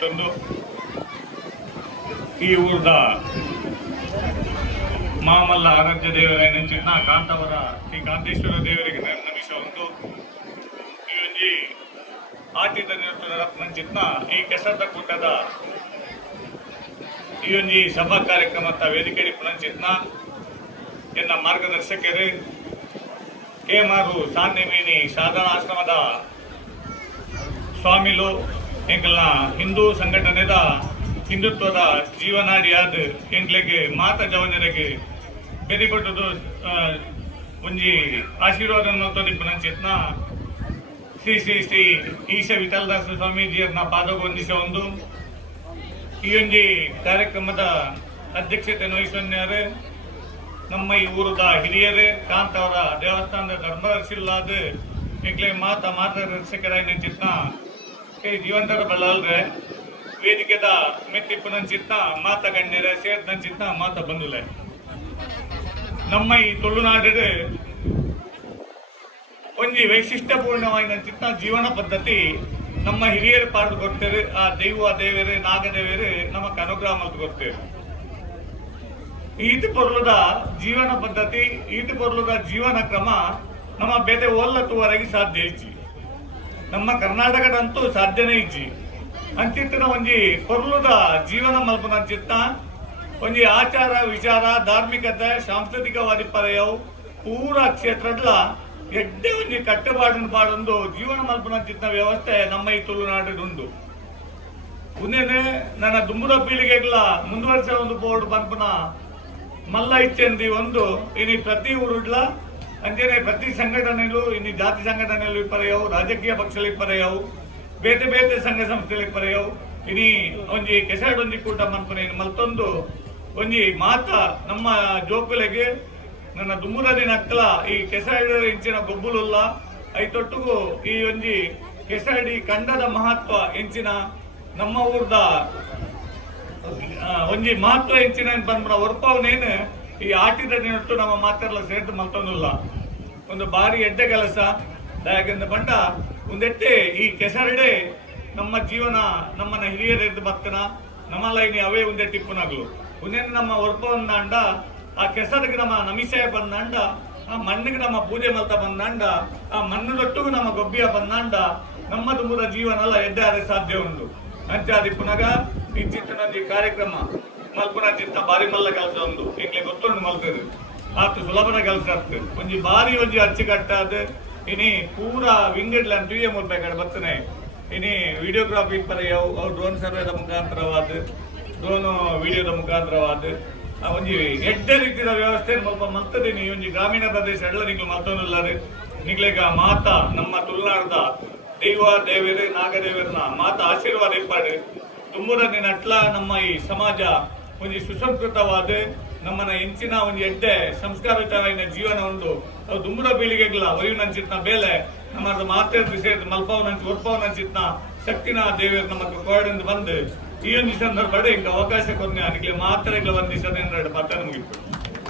ತಂದು ಈ ಊರ್ದ ಮಾಮಲ್ಲ ಆರಾಧ್ಯ ದೇವರ ನೆಂಚಿನ ಕಾಂತವರ ಶ್ರೀ ಕಾಂತೇಶ್ವರ ದೇವರಿಗೆ ನಮಿಸ ಒಂದು. ಈ ಒಂಜಿ ಆಟಿದ ನಂಚಿನ ಈ ಕೆಸರದ ಕೂಟದ ಈ ಒಂಜಿ ಸಭಾ ಕಾರ್ಯಕ್ರಮದ ವೇದಿಕೆ ಪುನಂಚಿತ್ನ ಎನ್ನ ಮಾರ್ಗದರ್ಶಕರು ಕೇಮಾರು ಮಾರು ಸಾಧನ ಆಶ್ರಮದ ಸ್ವಾಮಿಲು ಎಂಕಲ್ನ ಹಿಂದೂ ಸಂಘಟನೆದ ಹಿಂದುತ್ವದ ಜೀವನಾಡಿಯಾದ ಎಂಕ್ಲೆಗೆ ಮಾತ ಜವನರಿಗೆ ಬೆರಿಪಟ್ಟದು ಒಂಜಿ ಆಶೀರ್ವಾದ ಮಲ್ತೊಂದಿಪ್ಪುನಂಚಿತ್ನ ಶ್ರೀ ಶ್ರೀ ಶ್ರೀ ಈಶ ವಿಠಲದಾಸ ಸ್ವಾಮೀಜಿಯರ್ನ ಪಾದಗೊಂದಿಸ ಒಂದು ಈ ಒಂಜಿ ಕಾರ್ಯಕ್ರಮದ ಅಧ್ಯಕ್ಷತೆ ವಹಿಸನ್ಯಾರು ನಮ್ಮ ಈ ಊರದ ಹಿರಿಯರು ಕಾಂತ್ ಅವರ ದೇವಸ್ಥಾನದ ಧರ್ಮದರ್ಶಿಲ್ಲಾದ ಈಗಲೇ ಮಾತ ಮಾರ್ಗದರ್ಶಕರಾಗಿ ನಿಂತಿದ್ನ ಕೆ ಜೀವಂತರ ಬಲ್ಲಲ್ರೆ ವೇದಿಕೆದ ಮೆತ್ತಿಪ್ಪುನಂಚಿತ್ನ ಮಾತ ಗಣ್ಯರ ಸೇರ್ದಂಚಿತ್ತ ಮಾತ ಬಂದುಲೆ ನಮ್ಮ ಈ ತುಳುನಾಡು ಒಂಜಿ ವೈಶಿಷ್ಟ್ಯಪೂರ್ಣವಾದ ಚಿತ್ತ ಜೀವನ ಪದ್ಧತಿ ನಮ್ಮ ಹಿರಿಯರು ಪಾಡ್ದು ಕೊಡ್ತೇವೆ ಆ ದೈವ ದೇವರು ನಾಗದೇವರು ನಮಕ್ ಅನುಗ್ರಹ ಮತ್ತು ಕೊಡ್ತೇವೆ ಈತ ಪೊರ್ಲದ ಜೀವನ ಪದ್ಧತಿ, ಈತ ಪೊರ್ಲದ ಜೀವನ ಕ್ರಮ ನಮ್ಮ ಬೇತೆ ಓಲ್ಲತ್ತುವರೆಗೆ ಸಾಧ್ಯ ಇಜ್ಜಿ ನಮ್ಮ ಕರ್ನಾಟಕದಂತೂ ಸಾಧ್ಯನೇ ಇಜ್ಜಿ. ಅಂಚಿತ್ತಿನ ಒಂಜಿ ಪೊರ್ಲುದ ಜೀವನ ಮಲ್ಪನ ಚಿತ್ತ, ಒಂಜಿ ಆಚಾರ, ವಿಚಾರ, ಧಾರ್ಮಿಕತೆ, ಸಾಂಸ್ಕೃತಿಕವಾದಿ ಪರೆಯವು ಪೂರ ಕ್ಷೇತ್ರಡ್ಲ ಎಡ್ಡೆ ಒಂಜಿ ಕಟ್ಟುಪಾಡನ್ನು ಪಾಡೊಂದು ಜೀವನ ಮಲ್ಪನ ಚಿತ್ತ ವ್ಯವಸ್ಥೆ ನಮ್ಮ ಈ ತುಳುನಾಡಿದುಂಡು ಉನ್ನೇನೆ ನನ್ನ ದುಂಬುದ ಪೀಳಿಗೆಗಳ ಮುಂದುವರಿಸ ಒಂದು ಬೋರ್ಡ್ ಬಂಪನ ಮಲ್ಲ ಇಚ್ಚೆಂದಿ ಒಂದು, ಇನಿ ಪ್ರತಿ ಊರುಡ್ಲ ಅಂಜನೆ ಪ್ರತಿ ಸಂಘಟನೆಯಲ್ಲೂ ಇನಿ ಜಾತಿ ಸಂಘಟನೆಲು ಇಪ್ಪರೆಯವು, ರಾಜಕೀಯ ಪಕ್ಷಗಳು ಇಪ್ಪರೆಯವು, ಬೇತೆ ಬೇತೆ ಸಂಘ ಸಂಸ್ಥೆಗಳು ಇಪ್ಪರೆಯವು. ಇನಿ ಒಂಜಿ ಕೆಸರಡೊಂಜಿ ಕೂಟ ಮನ್ಪನೆ ಮಲ್ತೊಂದು ಒಂಜಿ ಮಾತ ನಮ್ಮ ಜೋಕುಲೆಗೆ, ನನ್ನ ದುಮ್ಮುರದಿನ ಅಕ್ಕಲ, ಈ ಕೆಸರಡ ಇಂಚಿನ ಗೊಬ್ಬುಲುಲ್ಲ, ಐತೊಟ್ಟುಗು ಈ ಒಂಜಿ ಕೆಸರಡಿ ಕಂಡದ ಮಹತ್ವ ಎಂಚಿನ ನಮ್ಮ ಊರ್ದ ಒಂಜಿ ಮಹತ್ವ ಹೆಂಚಿನ ಬಂದ್ಬಿಡ ಒರ್ಪವನೇನು ಈ ಆಟಿದ ನೆಟ್ಟು ನಮ್ಮ ಮಾತೆಲ್ಲ ಸೇರ್ದು ಮಲ್ತೊಂದಿಲ್ಲ ಒಂದು ಬಾರಿ ಎಡ್ಡೆ ಕೆಲಸ. ಯಾಕೆಂದ ಬಂಡ ಒಂದೆಟ್ಟೆ ಈ ಕೆಸರಡೆ ನಮ್ಮ ಜೀವನ ನಮ್ಮನ್ನ ಹಿರಿಯರೆದ್ದು ಬರ್ತನ ನಮ್ಮ ಲೈನಿ ಅವೇ ಒಂದೇ ಟಿಪ್ಪುನಾಗ್ಲು ಒಂದೇನು ನಮ್ಮ ಒರ್ಪವನ್ನಾಂಡ ಆ ಕೆಸರಿಗೆ ನಮ್ಮ ನಮಿಸೆ ಬಂದಾಂಡ ಆ ಮಣ್ಣಿಗೆ ನಮ್ಮ ಪೂಜೆ ಮಲ್ತ ಬಂದಾಂಡ ಆ ಮಣ್ಣುದೊಟ್ಟಿಗೂ ನಮ್ಮ ಗೊಬ್ಬಿಯ ಬಂದಾಂಡ ನಮ್ಮದು ಮೂಲ ಜೀವನ ಎಲ್ಲ ಎಡ್ಡೆ ಆದ ಸಾಧ್ಯ ಉಂಟು. ಅಂಚಾದಿ ಪುನಗ ಈ ಚಿತ್ರನದಿ ಕಾರ್ಯಕ್ರಮ. ಮಲ್ಪುನ ಚಿತ್ತ ಬಾರಿ ಮಲ್ಲ ಕೆಲಸ ಒಂದು. ಈಗಲೇ ಗೊತ್ತುಂಡು ಮಲ್ತದೆ ಆತು ಸುಲಭದ ಕೆಲಸ ಆಗ್ತದೆ. ಒಂಜಿ ಬಾರಿ ಒಂಜಿ ಅಚ್ಚುಕಟ್ಟಾದ ಇನಿ ಪೂರ ವಿಂಗಡ್ಲ ಎ ಮುರ್ಬೇಕಾದ್ರೆ ಬರ್ತನೆ ಇನಿ ವಿಡಿಯೋಗ್ರಾಫಿ ಪರ ಅವ್ರು ಡ್ರೋನ್ ಸರ್ವೇದ ಮುಖಾಂತರವಾದ ಡ್ರೋನ್ ವಿಡಿಯೋದ ಮುಖಾಂತರವಾದ. ಒಂಜಿ ಎಡ್ಡ ರೀತಿಯ ವ್ಯವಸ್ಥೆ ಸ್ವಲ್ಪ ಮಲ್ತದೀನಿ ಒಂಜಿ ಗ್ರಾಮೀಣ ಪ್ರದೇಶ ಎಲ್ಲ ನಿಂಗೆ ಮಲ್ತೊಂದಿಲ್ಲಾರೆ ನಿಗ್ಲೇಗ ಮಾತ, ನಮ್ಮ ತುಳುನಾಡದ ದೈವ, ದೇವರು, ನಾಗದೇವರನ್ನ ಮಾತ ಆಶೀರ್ವಾದ ಇಪ್ಪಾಡು ನಿನ್ನ ಅಟ್ಲ ನಮ್ಮ ಈ ಸಮಾಜ ಒಂಜಿ ಸುಸಂಸ್ಕೃತವಾದ ನಮ್ಮನ ಹೆಂಚಿನ ಒಂದು ಎಡ್ಡೆ ಸಂಸ್ಕಾರಯುತವಾದ ಜೀವನ ಒಂದು. ಅವು ದುಂಬುರ ಪೀಳಿಗೆಗಳ ನಂಚಿತ್ನ ಬೇಲೆ ನಮ್ಮ ಮಾತೇ ಸೇರಿದ ಮಲ್ಪಾವ್ ನಂಚಿ ಉರ್ಪವ್ ನಂಚಿತ್ನ ಶಕ್ತಿನ ದೇವಿಯರು ನಮಗೆ ಕೋಡಿಂದ ಬಂದು, ಈ ಒಂದು ಸಂದರ್ಭ ಅವಕಾಶ ಕೊನೆ ಅದಕ್ಕೆ ಮಾತ್ರೆಗಳ ದಿವಸ ಪಾತ್ರ ಮುಗಿತು